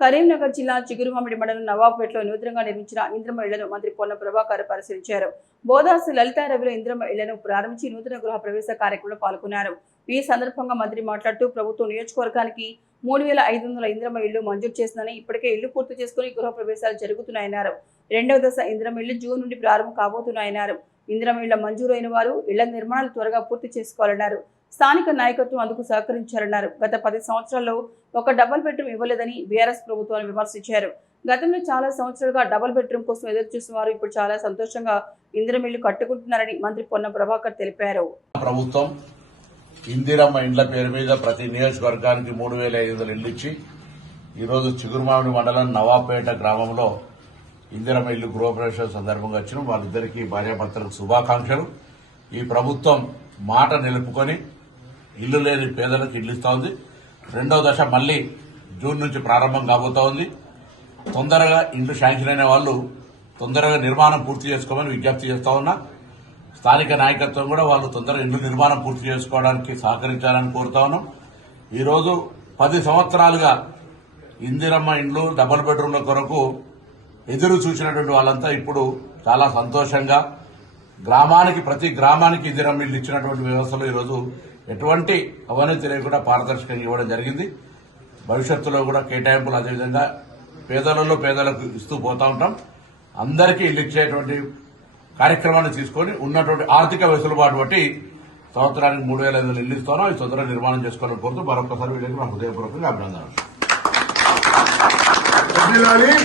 కరీంనగర్ జిల్లా చిగురుమామిడి మండలం నవాబ్పేటలో నూతనంగా నిర్మించిన ఇంద్రమ్మ ఇళ్లను మంత్రి పొన్న ప్రభాకర్ పరిశీలించారు. బోదాసు లలితారవిలో ఇంద్రమ్మ ఇళ్లను ప్రారంభించి నూతన గృహ ప్రవేశ కార్యక్రమంలో పాల్గొన్నారు. ఈ సందర్భంగా మంత్రి మాట్లాడుతూ ప్రభుత్వం నియోజకవర్గానికి 3500 ఇంద్రమ్మ ఇళ్లు మంజూరు చేసిందని, ఇప్పటికే ఇళ్లు పూర్తి చేసుకుని గృహ ప్రవేశాలు జరుగుతున్నాయన్నారు. రెండవ దశ ఇంద్రమ్మ ఇళ్లు జూన్ నుండి ప్రారంభం కాబోతున్నాయన్నారు. ఇంద్రమ్మ ఇళ్ల మంజూరు అయిన వారు ఇళ్ల నిర్మాణాలు త్వరగా పూర్తి చేసుకోవాలన్నారు. స్థానిక నాయకత్వం అందుకు సహకరించారన్నారు. గత 10 సంవత్సరాల్లో ఒక డబుల్ బెడ్రూమ్ ఇవ్వలేదని బీఆర్ఎస్ ప్రభుత్వాన్ని విమర్శించారు. గతంలో చాలా సంవత్సరాలుగా డబుల్ బెడ్రూమ్ కోసం ఎదురు చూసిన వారు ఇప్పుడు చాలా సంతోషంగా ఇందిరమ్మ ఇళ్లు కట్టుకుంటున్నారని మంత్రి పొన్న ప్రభాకర్ తెలిపారు. ప్రభుత్వం ఇందిరమ్మ ఇండ్ల పేరు మీద ప్రతి నియోజకవర్గానికి 3500 ఇళ్లు ఇచ్చి ఈరోజు చిగురుమామిడి మండలం నవాబ్పేట గ్రామంలో ఇందిరమ్మ ఇల్లు గృహప్రవేశం సందర్భంగా వచ్చిన వాళ్ళిద్దరికీ భార్యాభర్తలకు శుభాకాంక్షలు. ఈ ప్రభుత్వం మాట నిలుపుకొని ఇల్లు లేని పేదలకు ఇల్లు ఇస్తా ఉంది. రెండవ దశ మళ్లీ జూన్ నుంచి ప్రారంభం కాబోతా ఉంది. తొందరగా ఇండ్లు శాంక్షన్ అయిన వాళ్ళు తొందరగా నిర్మాణం పూర్తి చేసుకోమని విజ్ఞప్తి చేస్తా ఉన్నా. స్థానిక నాయకత్వం కూడా వాళ్ళు తొందరగా ఇండ్లు నిర్మాణం పూర్తి చేసుకోవడానికి సహకరించాలని కోరుతా ఉన్నాం. ఈరోజు 10 సంవత్సరాలుగా ఇందిరమ్మ ఇండ్లు డబుల్ బెడ్రూమ్ల కొరకు ఎదురు చూసినటువంటి వాళ్ళంతా ఇప్పుడు చాలా సంతోషంగా ప్రతి గ్రామానికి ఇందిరమ్మ ఇల్లు ఇచ్చినటువంటి వ్యవస్థలో ఈరోజు ఎటువంటి అవినీతి లేకుండా పారదర్శకంగా ఇవ్వడం జరిగింది. భవిష్యత్తులో కూడా కేటాయింపులు అదేవిధంగా పేదలకు ఇస్తూ పోతా ఉంటాం. అందరికీ ఇల్లు ఇచ్చేటువంటి కార్యక్రమాన్ని తీసుకొని ఉన్నటువంటి ఆర్థిక వెసులుబాటు బట్టి సంవత్సరానికి 3500 ఇల్లు ఇస్తాను. అవి తొందరగా నిర్మాణం చేసుకోవాలని కోరుతూ మరొకసారి వీళ్ళకి నా హృదయపూర్వకంగా అభినందనలు.